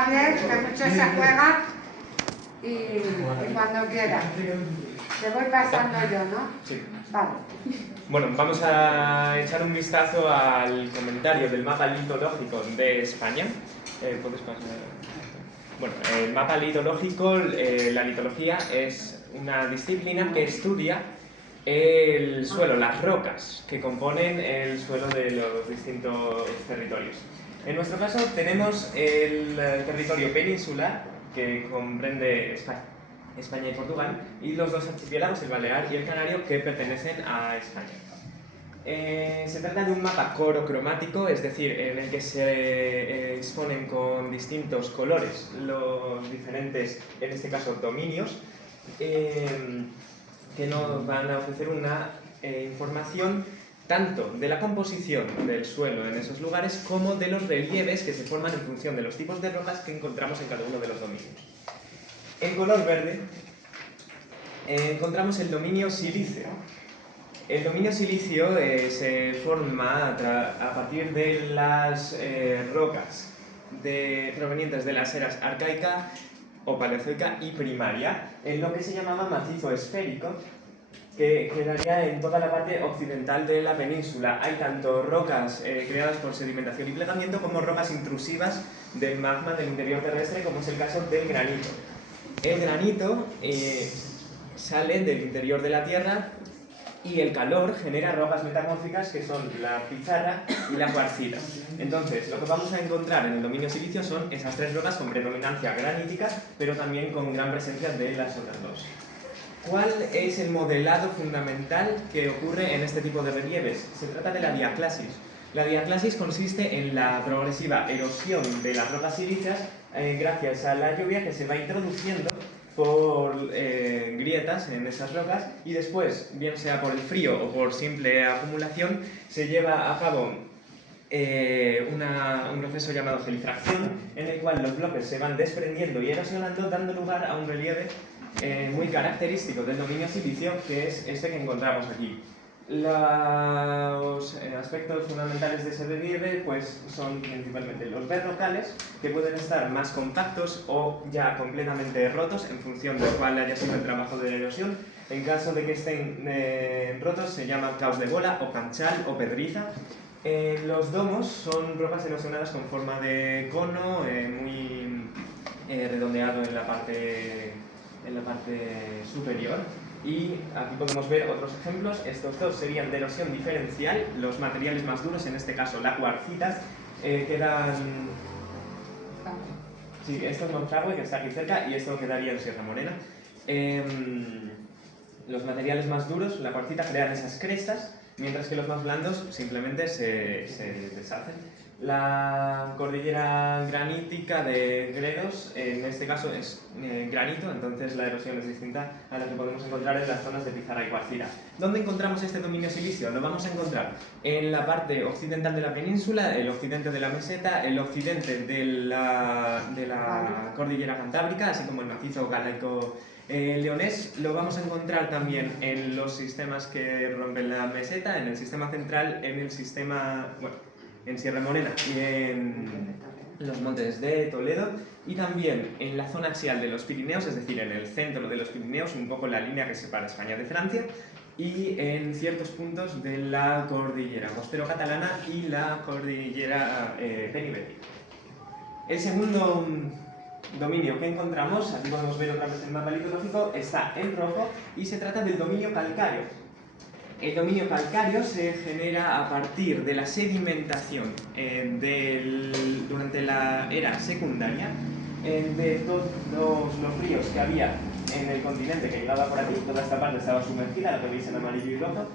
Javier, que mucho se juega y cuando quiera. Te voy pasando yo, ¿no? Sí. Vale. Bueno, vamos a echar un vistazo al comentario del mapa litológico de España. ¿Puedes pasar? Bueno, el mapa litológico, la litología es una disciplina que estudia el suelo, las rocas que componen el suelo de los distintos territorios. En nuestro caso tenemos el territorio peninsular, que comprende España y Portugal, y los dos archipiélagos, el Balear y el Canario, que pertenecen a España. Se trata de un mapa corocromático, es decir, en el que se exponen con distintos colores los diferentes, en este caso, dominios, que nos van a ofrecer una información tanto de la composición del suelo en esos lugares como de los relieves que se forman en función de los tipos de rocas que encontramos en cada uno de los dominios. En color verde encontramos el dominio silíceo. El dominio silicio se forma a partir de las rocas provenientes de las eras arcaica o paleozoica y primaria, en lo que se llamaba macizo esférico, que quedaría en toda la parte occidental de la península. Hay tanto rocas creadas por sedimentación y plegamiento como rocas intrusivas del magma del interior terrestre, como es el caso del granito. El granito sale del interior de la Tierra y el calor genera rocas metamórficas que son la pizarra y la cuarcita. Entonces, lo que vamos a encontrar en el dominio silicio son esas tres rocas con predominancia granítica, pero también con gran presencia de las otras dos. ¿Cuál es el modelado fundamental que ocurre en este tipo de relieves? Se trata de la diaclasis. La diaclasis consiste en la progresiva erosión de las rocas silíceas gracias a la lluvia que se va introduciendo por grietas en esas rocas y después, bien sea por el frío o por simple acumulación, se lleva a cabo un proceso llamado gelifracción, en el cual los bloques se van desprendiendo y erosionando, dando lugar a un relieve muy característico del dominio silicio, que es este que encontramos aquí. Los aspectos fundamentales de ese relieve pues, son principalmente los berrocales, que pueden estar más compactos o ya completamente rotos en función de cuál haya sido el trabajo de la erosión. En caso de que estén rotos se llama caos de bola o canchal o pedriza. Los domos son rocas erosionadas con forma de cono, muy redondeado en la parte superior. Y aquí podemos ver otros ejemplos. Estos dos serían de erosión diferencial. Los materiales más duros, en este caso la cuarcita, quedan... Sí, esto es Monfragüe, que está aquí cerca, y esto quedaría en Sierra Morena. Los materiales más duros, la cuarcita, crean esas crestas, mientras que los más blandos simplemente se deshacen. La cordillera granítica de Gredos, en este caso es granito, entonces la erosión es distinta a la que podemos encontrar en las zonas de pizarra y cuarcita. ¿Dónde encontramos este dominio silicio? Lo vamos a encontrar en la parte occidental de la península, el occidente de la meseta, el occidente de la cordillera cantábrica, así como el macizo galaico leonés. Lo vamos a encontrar también en los sistemas que rompen la meseta, en el sistema central, en Sierra Morena y en los montes de Toledo, y también en la zona axial de los Pirineos, es decir, en el centro de los Pirineos, un poco la línea que separa España de Francia, y en ciertos puntos de la cordillera costero-catalana y la cordillera penibética. El segundo dominio que encontramos, aquí podemos ver otra vez el mapa litológico, está en rojo y se trata del dominio calcáreo. El dominio calcáreo se genera a partir de la sedimentación durante la era secundaria de todos los ríos que había en el continente que llegaba por aquí. Toda esta parte estaba sumergida, lo que veis en amarillo y rojo.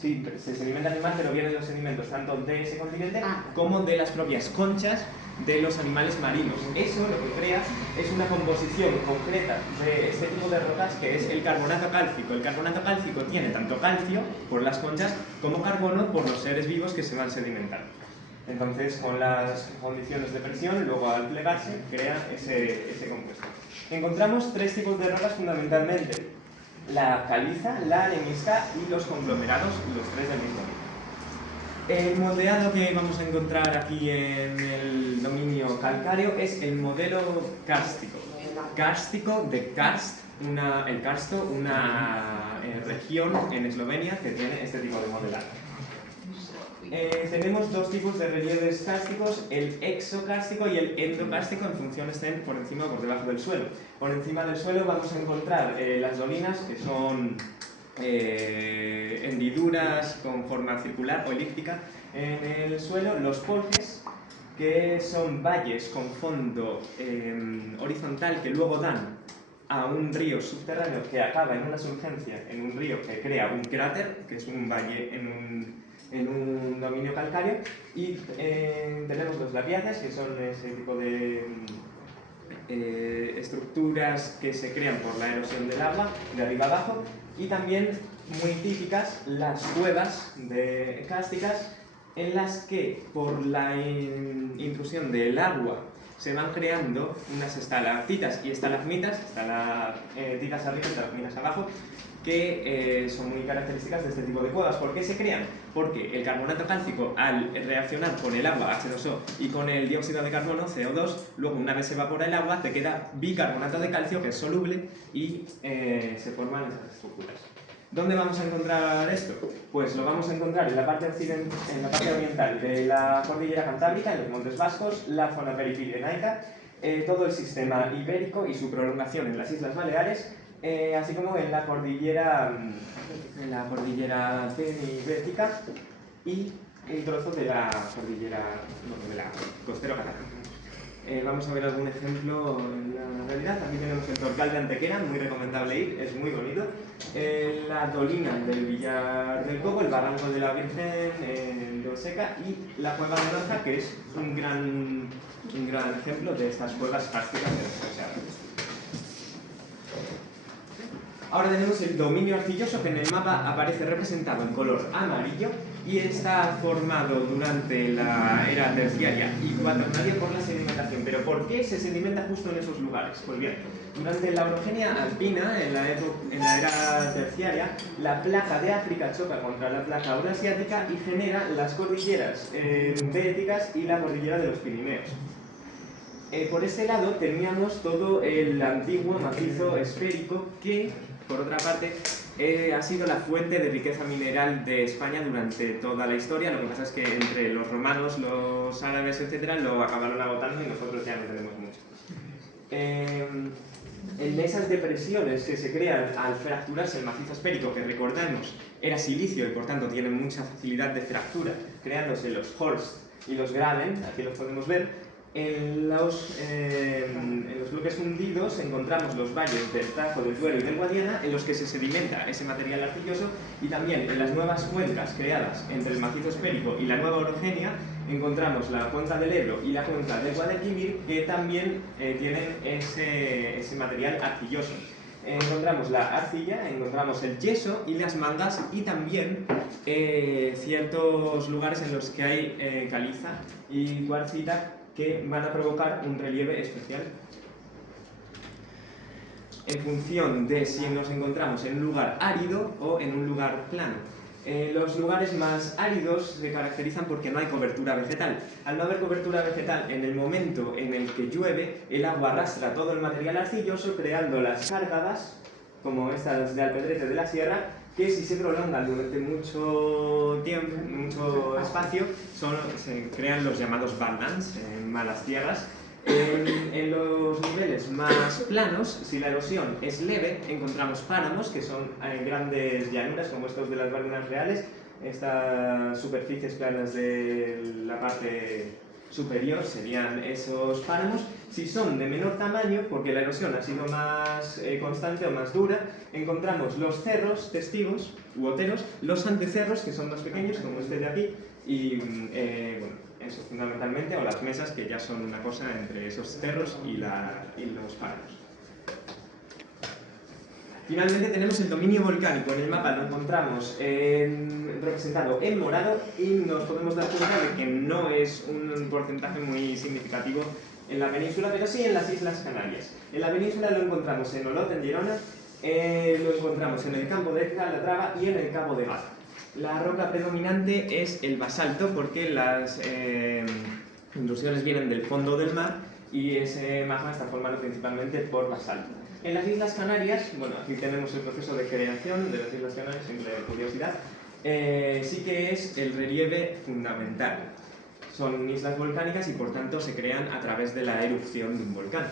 Sí, se sedimentan en mar, pero vienen los sedimentos tanto de ese continente como de las propias conchas de los animales marinos. Eso lo que crea es una composición concreta de este tipo de rocas, que es el carbonato cálcico. El carbonato cálcico tiene tanto calcio por las conchas como carbono por los seres vivos que se van sedimentando. Entonces, con las condiciones de presión, luego al plegarse, crea ese compuesto. Encontramos tres tipos de rocas fundamentalmente: la caliza, la arenisca y los conglomerados, los tres del mismo tipo. El moldeado que vamos a encontrar aquí en el dominio calcáreo es el modelo kárstico. Kárstico de Karst, el Karsto, una región en Eslovenia que tiene este tipo de modelado. Tenemos dos tipos de relieves kársticos, el exokárstico y el endokárstico, en función estén por encima o por debajo del suelo. Por encima del suelo vamos a encontrar las dolinas, que son hendiduras con forma circular o elíptica en el suelo, los poljes, que son valles con fondo horizontal que luego dan a un río subterráneo que acaba en una surgencia en un río que crea un cráter, que es un valle en un dominio calcáreo, y tenemos los lapiaces, que son ese tipo de estructuras que se crean por la erosión del agua de arriba abajo, y también muy típicas las cuevas kársticas, en las que por la intrusión del agua se van creando unas estalactitas y estalagmitas, estalactitas arriba y estalagmitas abajo, que son muy características de este tipo de cuevas. ¿Por qué se crean? Porque el carbonato cálcico, al reaccionar con el agua, H2O, y con el dióxido de carbono, CO2, luego una vez se evapora el agua, te queda bicarbonato de calcio, que es soluble, y se forman esas estructuras. ¿Dónde vamos a encontrar esto? Pues lo vamos a encontrar en la parte oriental de la cordillera cantábrica, en los Montes Vascos, la zona peripirenaica, todo el sistema ibérico y su prolongación en las Islas Baleares, así como en la cordillera penibética y un trozo de la cordillera costero catalán. Vamos a ver algún ejemplo en la realidad. Aquí tenemos el Torcal de Antequera, muy recomendable ir, es muy bonito. La dolina del Villar del Cobo, el Barranco de la Virgen en Doseca, y la Cueva de Roja, que es un gran ejemplo de estas cuevas kársticas de las que se habla. Ahora tenemos el dominio arcilloso, que en el mapa aparece representado en color amarillo y está formado durante la era terciaria y cuaternaria por la sedimentación. ¿Pero por qué se sedimenta justo en esos lugares? Pues bien, durante la orogenia alpina, en la era terciaria, la placa de África choca contra la placa euroasiática y genera las cordilleras béticas y la cordillera de los Pirineos. Por este lado teníamos todo el antiguo macizo esférico que, por otra parte, ha sido la fuente de riqueza mineral de España durante toda la historia. Lo que pasa es que entre los romanos, los árabes, etc., lo acabaron agotando y nosotros ya no tenemos mucho. En esas depresiones que se crean al fracturarse el macizo esférico, que recordemos era silicio y por tanto tiene mucha facilidad de fractura, creándose los Horst y los Graben, aquí los podemos ver. En los bloques hundidos encontramos los valles del Tajo, del Duero y del Guadiana, en los que se sedimenta ese material arcilloso, y también en las nuevas cuencas creadas entre el macizo esférico y la nueva orogenia encontramos la cuenca del Ebro y la cuenca del Guadalquivir, que también tienen ese material arcilloso. Encontramos la arcilla, encontramos el yeso y las mangas, y también ciertos lugares en los que hay caliza y cuarcita, que van a provocar un relieve especial en función de si nos encontramos en un lugar árido o en un lugar plano. Los lugares más áridos se caracterizan porque no hay cobertura vegetal. Al no haber cobertura vegetal, en el momento en el que llueve, el agua arrastra todo el material arcilloso, creando las cárgadas, como estas de Alpedrete de la Sierra, que si se prolongan durante mucho tiempo, mucho espacio, se crean los llamados badlands, malas tierras. En los niveles más planos, si la erosión es leve, encontramos páramos, que son grandes llanuras como estos de las Bardenas Reales, estas superficies planas de la parte superior serían esos páramos. Si son de menor tamaño, porque la erosión ha sido más constante o más dura, encontramos los cerros testigos u oteros, los antecerros, que son más pequeños, como este de aquí, y bueno, eso fundamentalmente, o las mesas, que ya son una cosa entre esos cerros y los páramos. Finalmente tenemos el dominio volcánico. En el mapa lo encontramos representado en morado, y nos podemos dar cuenta de que no es un porcentaje muy significativo en la península, pero sí en las Islas Canarias. En la península lo encontramos en Olot, en Girona, lo encontramos en el campo de Calatrava y en el Cabo de Gata. La roca predominante es el basalto porque las intrusiones vienen del fondo del mar y ese magma está formado principalmente por basalto. En las Islas Canarias, bueno, aquí tenemos el proceso de creación de las Islas Canarias, simple curiosidad, sí que es el relieve fundamental. Son islas volcánicas y por tanto se crean a través de la erupción de un volcán.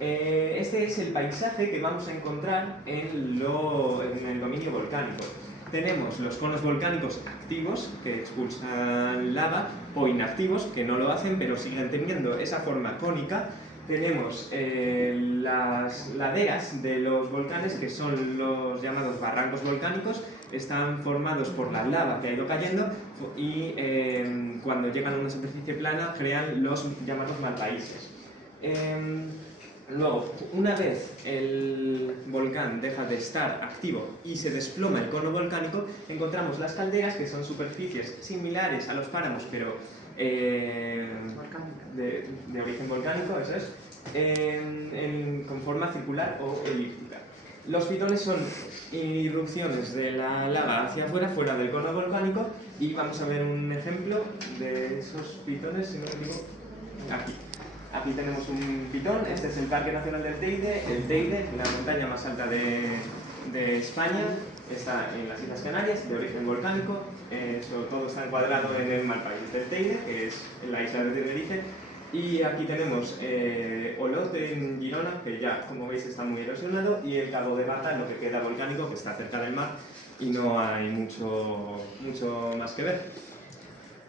Este es el paisaje que vamos a encontrar en el dominio volcánico. Tenemos los conos volcánicos activos, que expulsan lava, o inactivos, que no lo hacen, pero siguen teniendo esa forma cónica. Tenemos las laderas de los volcanes, que son los llamados barrancos volcánicos. Están formados por la lava que ha ido cayendo y cuando llegan a una superficie plana crean los llamados malpaíses. Luego, una vez el volcán deja de estar activo y se desploma el cono volcánico, encontramos las calderas, que son superficies similares a los páramos, pero de origen volcánico, eso es, con forma circular o elíptica. Los pitones son irrupciones de la lava hacia afuera, fuera del cono volcánico, y vamos a ver un ejemplo de esos pitones, si no me equivoco, aquí. Aquí tenemos un pitón, este es el Parque Nacional del Teide. El Teide, la montaña más alta de España, está en las Islas Canarias, de origen volcánico. Todo está encuadrado en el malpaís del Teide, que es la isla de Tenerife. Y aquí tenemos Olot en Girona, que ya, como veis, está muy erosionado, y el Cabo de Gata, lo que queda volcánico, que está cerca del mar, y no hay mucho más que ver.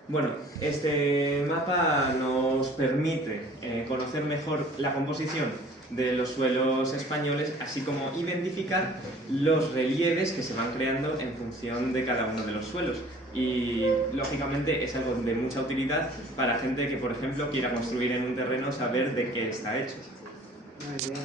Bueno, este mapa nos permite conocer mejor la composición de los suelos españoles, así como identificar los relieves que se van creando en función de cada uno de los suelos. Y, lógicamente, es algo de mucha utilidad para gente que, por ejemplo, quiera construir en un terreno, saber de qué está hecho. Muy bien.